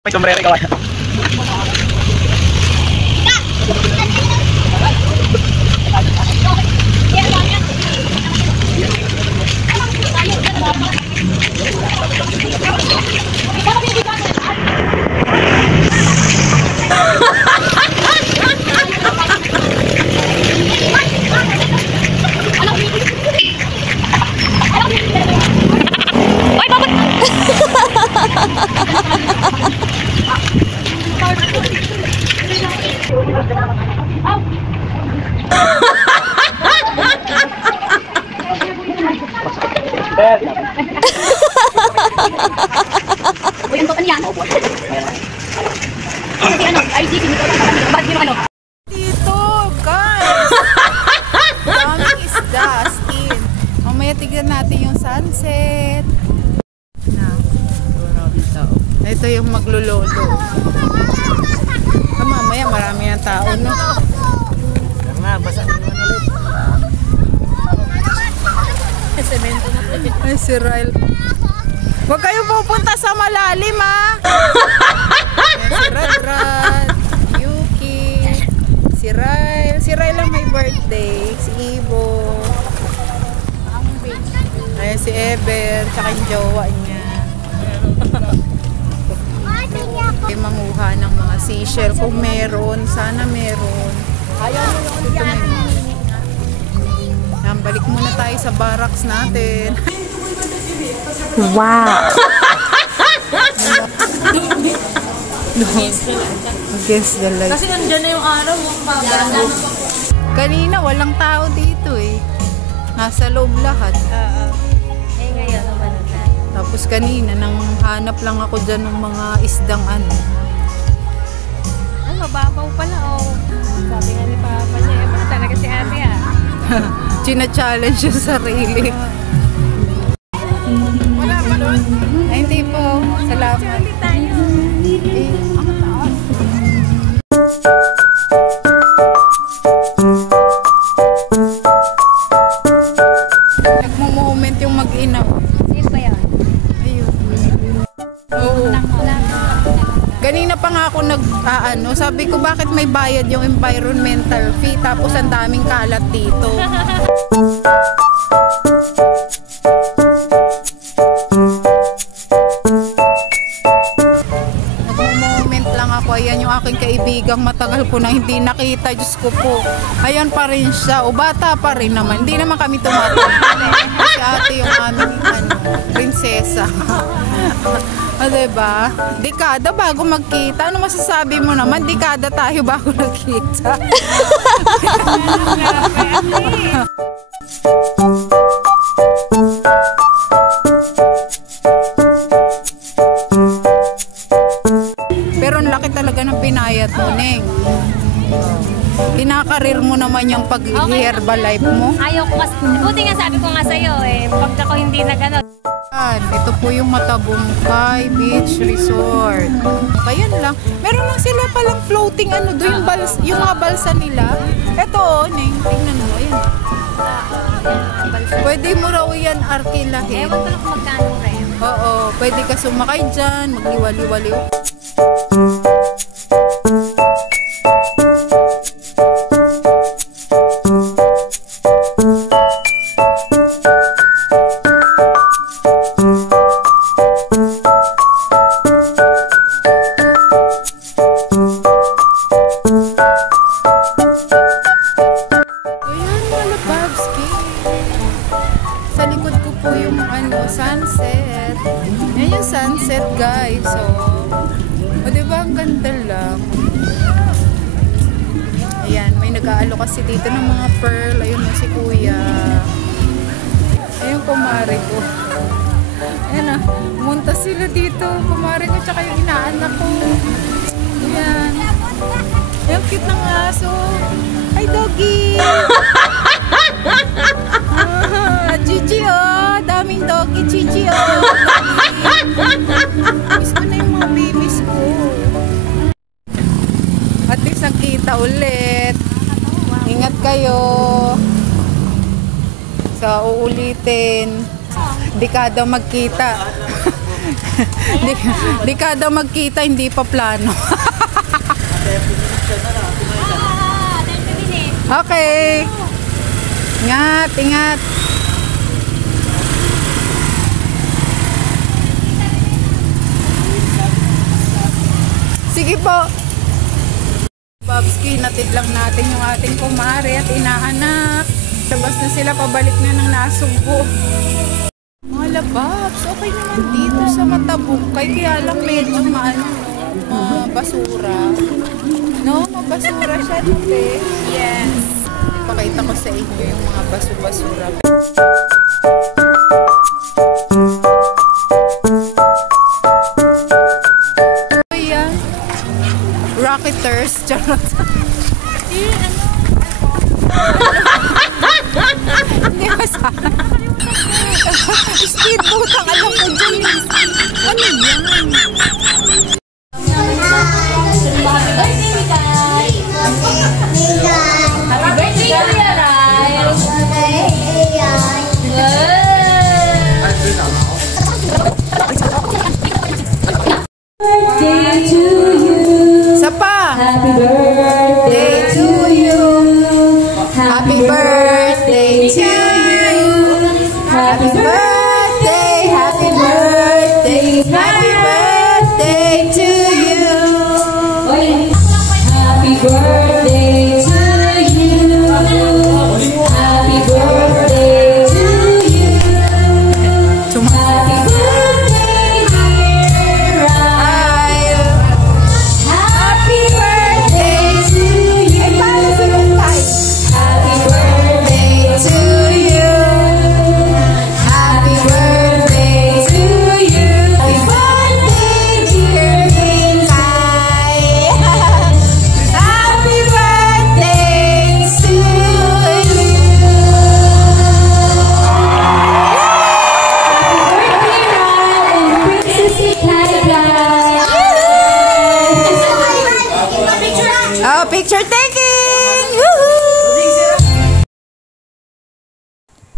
May sombrero ikaw. Dito, guys. Daming isda, as in. Mamaya tignan natin yung sunset. Ito yung maglulolo. Mamaya marami ng tao, no? Ay, si Ryle. Huwag kayong pupunta sa malalim, ha? Si Radrat, Yuki, si Ryle. Si Ryle ang may birthday. Si Ivo. Ay, si Eber, tsaka yung jowa niya. Ay, manguha ng mga seashell. Kung meron, sana meron. Ito na yun. Balik muna tayo sa barracks natin. Wow! Against the light. Kasi nandiyan na yung araw. Kanina walang tao dito eh. Nasa loob lahat. Eh ngayon naman na. Tapos kanina nang hanap lang ako dyan ng mga isdang ano. Ay, mababaw pala oh. Sabi nga ni Papa niya, eh ba talaga si ate ah. China-challenge yung sarili. Wala pa nun? Ay, hindi po. Salamat. Ulit tayo. Nagmo-moment yung mag-ina. Sino ba yan? Ayun. Oo. Kanina pa nga ako sabi ko bakit may bayad yung environmental fee tapos ang daming kalat dito. Nag-moment lang ako. Ayan yung aking kaibigang matagal ko na hindi nakita. Diyos ko po. Ayan pa rin siya. O bata pa rin naman. Hindi naman kami tumatanda. Si ate yung aming prinsesa. O diba? Dekada bago magkita. Ano masasabi mo naman? Dekada tayo bago nagkita. Pero ang laki talaga ng pinayat mo, Neng. Kinakarir mo naman yung pag-herbalife mo. Ayaw ko kasi, buti nga sabi ko nga sa'yo eh, pag ako hindi nag-ano. Ito po yung Matabungkay Beach Resort. Ayan lang. Meron lang sila palang floating ano doon, yung mga balsa nila. Ito, Neng, tingnan mo. Ayan. Pwede mo raw yan arkilahin. Ewan ko lang kung magkano rin. Oo, pwede ka sumakay dyan, magliwali-wali. Sa likod ko po yung sunset. Yan yung sunset, guys. So, o diba ang ganda lang. Ayan, may nag-aalo kasi dito ng mga pearl. Ayun na si kuya. Ayun kumare ko. Ayan munta sila dito. Kumare ko tsaka yung inaanak ko. Ayan. Yung cute ng aso. Ay, doggy! Chichi oh! Daming doggy, Chichi oh! Miss ko na yung mga babies ko. At least nakita ulit. Ingat kayo. Sa uulitin. Dekada magkita. Di kada magkita, hindi pa plano. Okay. Ingat, ingat. Sige po. Babski, natid lang natin yung ating kumare at inaanak. Labas na sila, pabalik na ng Nasugbo. Mga lababs, okay naman dito sa Matabukay. Kaya lang medyo basura. No? Mabasura siya, diba? Yes. Ipakita ko sa inyo yung mga basura. Ayan. Rocketers. Charot. Hindi masama. Speedboat ang alam ko dyan. Ano yan? Happy birthday to you. Happy birthday to you. Happy birthday, happy birthday, happy birthday to you. Happy birthday to you. Happy birthday to you. Happy birthday, dear Ryle. Happy birthday to you. Happy birthday to you. Happy birthday to you. Happy birthday, dear Minkay. Happy birthday to you. Oh, picture taking! Woohoo!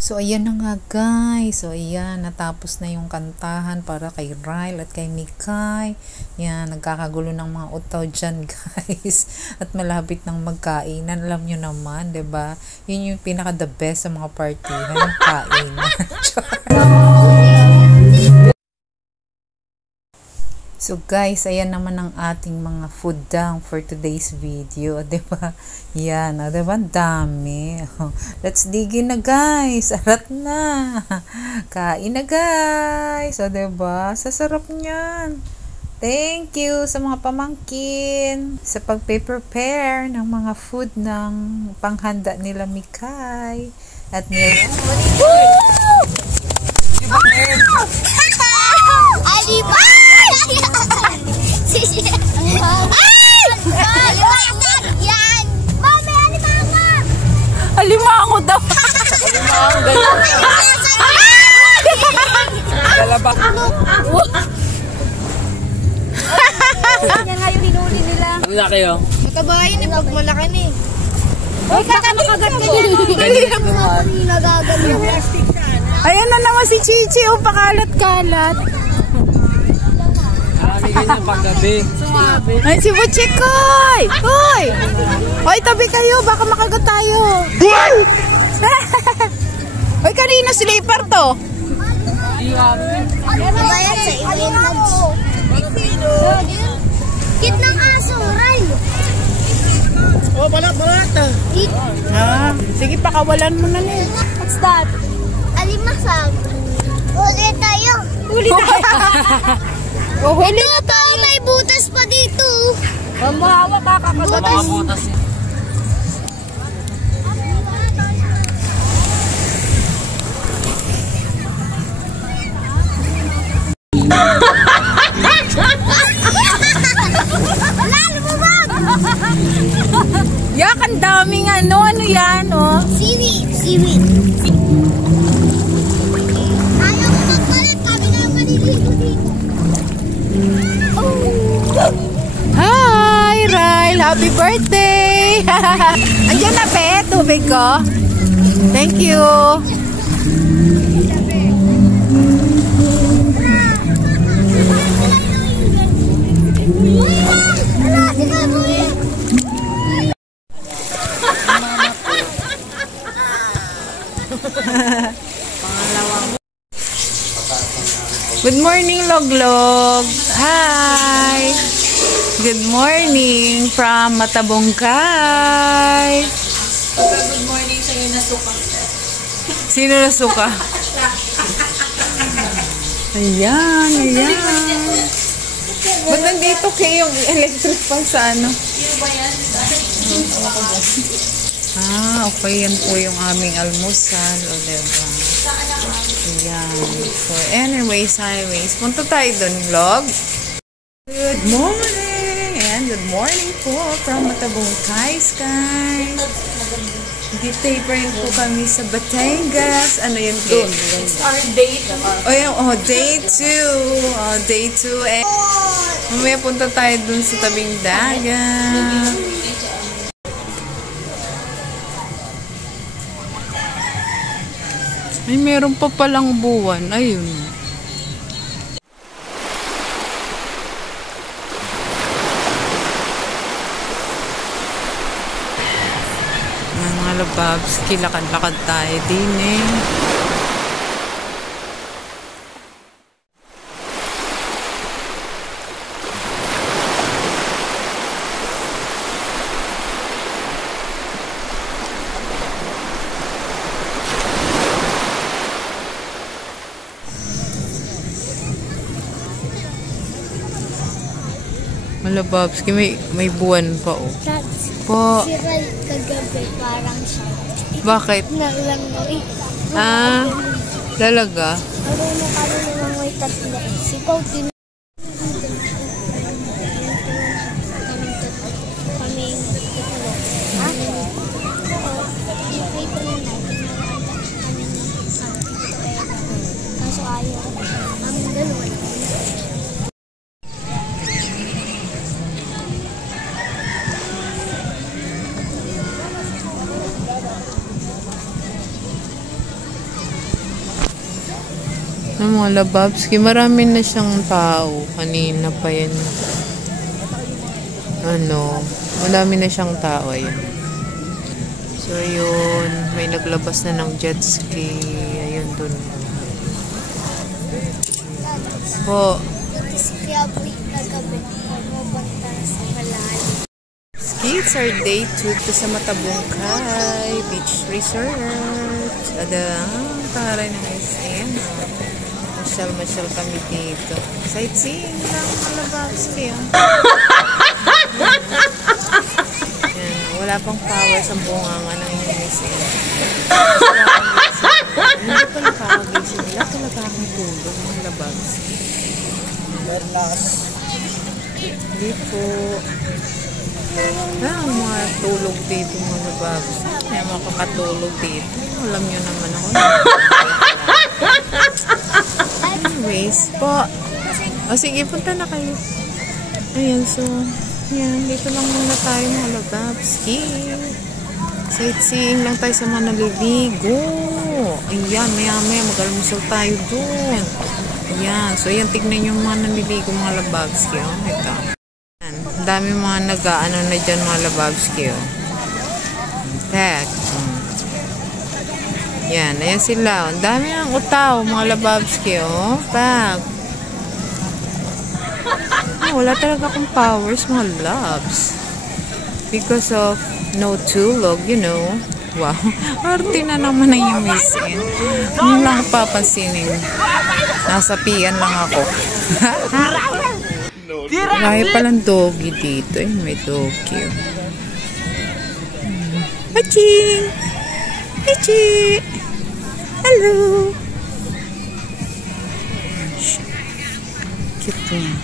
So, ayan na nga guys. So, ayan. Natapos na yung kantahan para kay Ryle at kay Mikay. Yan. Nagkakagulo ng mga utaw dyan guys. At malapit ng magkainan. Alam nyo naman, ba diba? Yun yung pinaka the best sa mga partihan. Yung kainan. So guys, ayan naman ang ating mga food down for today's video, 'di ba? Yan, 'di ba? Dami. Let's dig in na guys. Arat na. Kain na guys. 'Di ba? Sasarap niyan. Thank you sa mga pamangkin sa pagpe-prepare ng mga food ng panghanda nila Mikay at nila. Aliba! Yan! Mami, alimango! Alimango daw. Galaba. Yan nga yung hinuli nila. Ang laki oh. Makabayan eh, pag malaki ni. Huwag ka makagat ka dyan. Ayan na naman si Chichi, pakalat-kalat. Marami ganyan paggabi. Ay, si Butchikoy! Hoy! Hoy, tabi kayo, baka makagat tayo. Hoy, kanino slipper to? Makabayan sa iwin logs. Kit ng aso, Ray. Oh, balat. Ah, sige, pakawalan mo na niya. What's that? Alimasag. Uli tayo. Uli tayo. Ito pa, may butas pa dito. Pambahawa ka kakagat. Mga butas. Yak, ang daming ano yan, oh. Seaweed. Ayaw ko magpalit. Kami na maliligo dito. Hi, Ryle! Happy birthday! Andiyan na, pe, tubig ko. Thank you. Good morning, Loglog. Hi. Good morning from Matabongkay. Good morning sa iyo na suka. Sino na suka? Ayan, ayan. Ba't nandito kayo yung electric pan sa ano? Okay. Yan po yung aming almusal. O, diba? Ayan. So, anyways, highways. Punta tayo dun, vlog. Good morning! And good morning po from Matabongkay, Sky. Dito pa rin po kami sa Batangas. Ano yun, Kate? It's our day tomorrow. Day 2. Day 2. And mamaya punta tayo dun sa tabing dagat. Ay, meron pa palang buwan. Ayun. Mga lababs, kilakad-lakad tayo din eh. Malababs, may buwan pa oh. Po. Siral kagabi, parang siya. Bakit? Nalangoy. Talaga? Marunong kami nalangoy tatlo. Si Pao din. Kaming tatlo. Ha? Okay pa rin natin. Kaso ayaw. Ang dalawa na. Ng mga lababski, marami na siyang tao. Kanina pa yan. Marami na siyang tao. Ayun. So, yun. May naglabas na ng jet ski. Ayun, dun. Po. It's our day 2 sa Matabongkay Beach Resort. Taray na guys. Ayan. Masyal kami dito. Sightseeing lang mga lababski. Wala pang power sa bunganga ng inyong misin. Hindi pa nakakagising. Wala talaga akong tulog mga lababski. Hindi po. Mga tulog dito mga lababski. May makakatulog dito. Alam nyo naman ako. Anyways po. Sige, punta na kayo. Ayan, so yan, dito lang muna tayo mga lababski. Sightseeing lang tayo sa mga naliligo. Ayan, maya mag-almusal tayo dun. Ayan, so ayan, tignan yung mga naliligo mga lababski. Ito. Ayan, ang dami mga nag-ano na dyan mga lababski. Tek. Yan, ayan sila. Ang dami ng utaw, mga lababski, oh. Pag. Wala talaga akong powers, mga loves. Because of no tulog, you know. Wow. Arte na naman na yung misin. Hindi lang papansinin. Nasa pian lang ako. Kaya palang doggy dito. Eh, may doggy. Aching! Aching! Hello! Cute niya.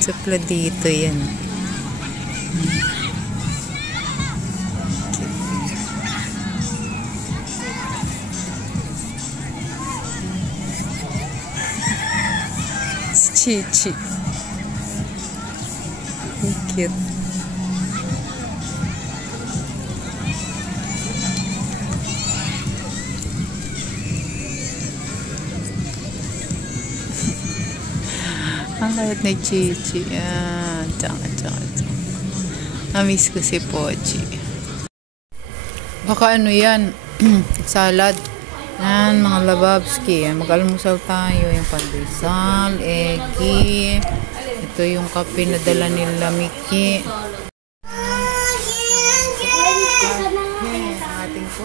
Supla dito yan. Chichi. Cute. Ang kahit ni Chichi. Yan. Tsaka. Namiss ko si Pochi. Baka ano yan. Salad. Yan, mga lababski. Mag-almusal tayo. Yung pandesal, eggy. Ito yung kape na dala nila Mickey. Ating ko.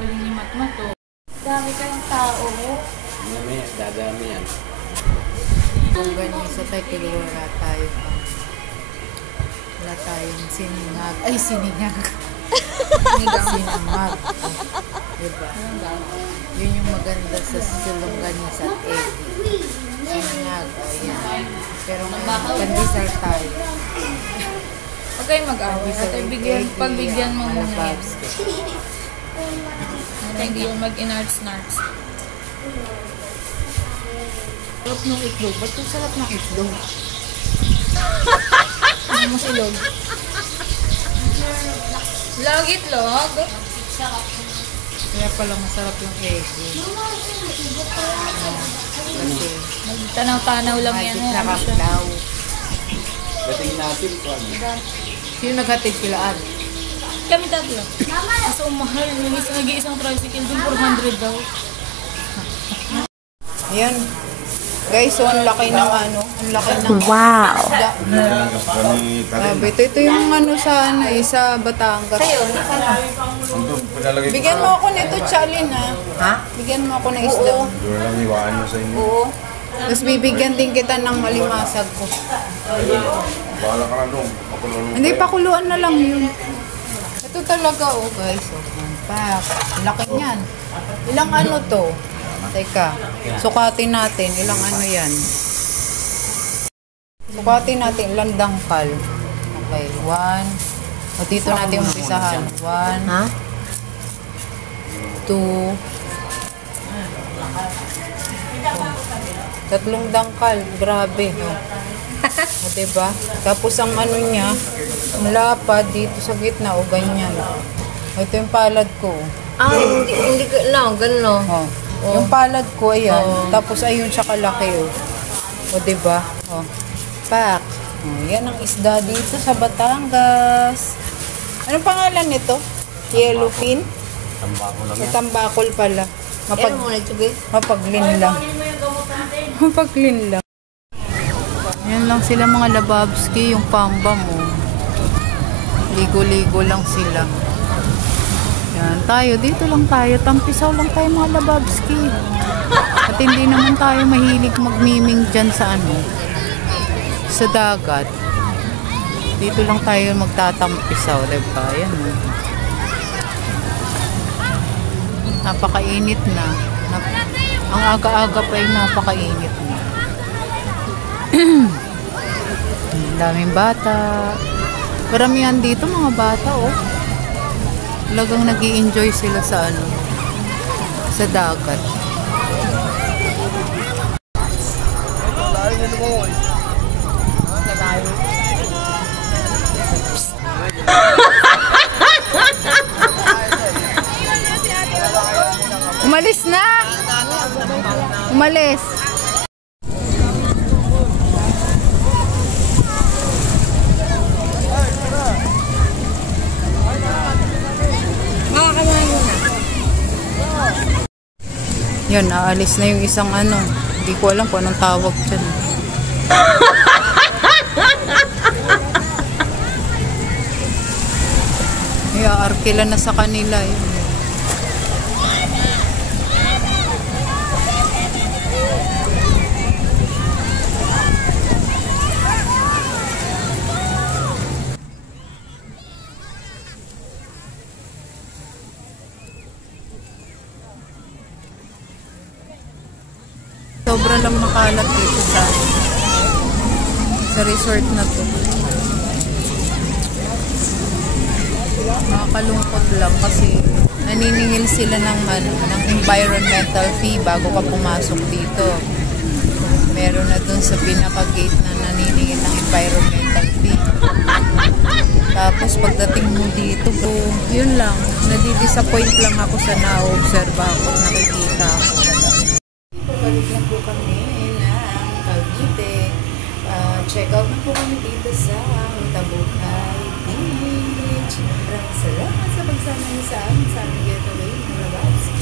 Galing ni Matmat to. Dami kayong tao. Mamaya, dadami yan. Kung ganyan sa tayo, wala tayong siningag. Ay, siningag. Sinangag. Diba? Yun yung maganda sa sulungganis at egg. Sinangag. Ayan. Pero ngayon, pandesal tayo. Huwag kayong mag-away. Pagbigyan mo muna. Hindi yung mag-inarts-narts. Sarap ng itlog. Ba't yung sarap ng itlog? Ano mo silog? Log itlog? Kaya pala masarap yung egg. Kasi Magtanaw-tanaw lang yan. magic na kaklaw. Dating natin po. Sino naghatid kilaan? Kami tatlo. Kasi umahal. Nag-iisang tricycle dun 400 daw. Ayan. Guys, so ang laki ng ano, ang laki ng Wow! Grabe, ito yung ano sa ano eh, sa Batangas. Bigyan mo ako nito, Chalin ha. Ha? Bigyan mo ako ng isda. Oo. Tapos bibigyan din kita ng malimasag ko. Hindi, pakuluan na lang yun. Ito talaga oh guys. Pak, laki niyan. Ilang ano to? Teka, sukatin natin. Ilang ano yan? Sukatin natin. Ilang dangkal. Okay, 1. O dito natin umpisahan. 1. Ha? 2. 3 dangkal. Grabe. O, diba? Tapos ang ano niya, ang lapad dito sa gitna. O, ganyan. O, ito yung palad ko. Ah, hindi ko lang. Ganun no. Oh. Yung palad ko, ayan. Tapos ayun siya kalaki, oh. O, diba? Oh. Pak. Oh, yan ang isda dito sa Batangas. Anong pangalan nito? Yellowfin? Tambako lang O, tambakol pala. Mapaglin lang. Mapaglin lang. Yan lang sila mga lababski, yung pamba mo. Ligo-ligo lang sila. Yan, tayo, dito lang tayo. Tampisaw lang tayo mga lababski. At hindi naman tayo mahilig magmiming dyan sa ano, sa dagat. Dito lang tayo magtatampisaw, diba? Yan. Napakainit na. Ang aga-aga pa ay napakainit na. Daming bata. Karamihan dito mga bata, oh. Talagang nag-i-enjoy sila sa ano, sa dagat. Umalis na! Umalis! Yun, naalis na yung isang ano. Hindi ko alam kung anong tawag dyan. Arkila na sa kanila. Yun. Sobra lang makalat dito sa resort na to. Nakakalungkot lang kasi naniningil sila ng environmental fee bago ka pumasok dito. Meron na dun sa pinaka-gate na naniningil ng environmental fee. Tapos pagdating mo dito, yun lang, nadidisappoint lang ako sa na-observe ako, nakikita. tao. Pabalik na po kami ng Cavite. Check out na po kami dito sa Tabucay Beach. Maraming salamat sa pagsama niyo sa aming getaway, mga Babs.